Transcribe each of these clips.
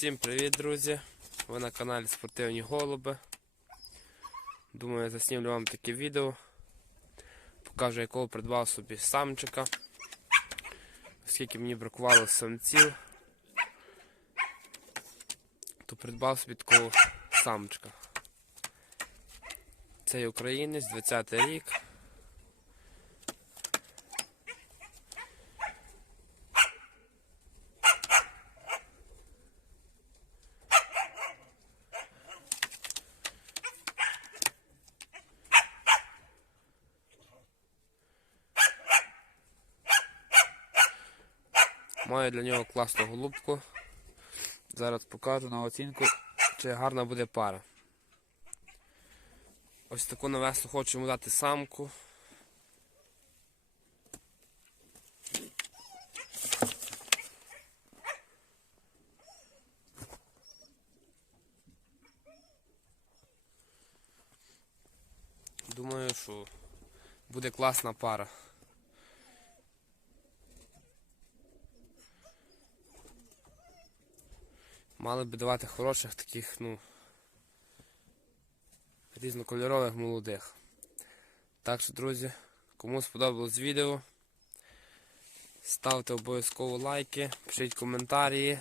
Всім привіт, друзі! Ви на каналі Спортивні Голуби. Думаю, заснімлю вам таке відео. Покажу, якого придбав собі самчика. Оскільки мені бракувало самців, то придбав собі такого самчика. Цей українець, 20 й рік. Маю для нього класну голубку. Зараз покажу на оцінку, чи гарна буде пара. Ось таку навесу хочу йому дати самку. Думаю, що буде класна пара. Мали б давати хороших таких, ну, різнокольорових молодих. Так що, друзі, кому сподобалось відео, ставте обов'язково лайки, пишіть коментарі.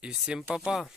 І всім па-па!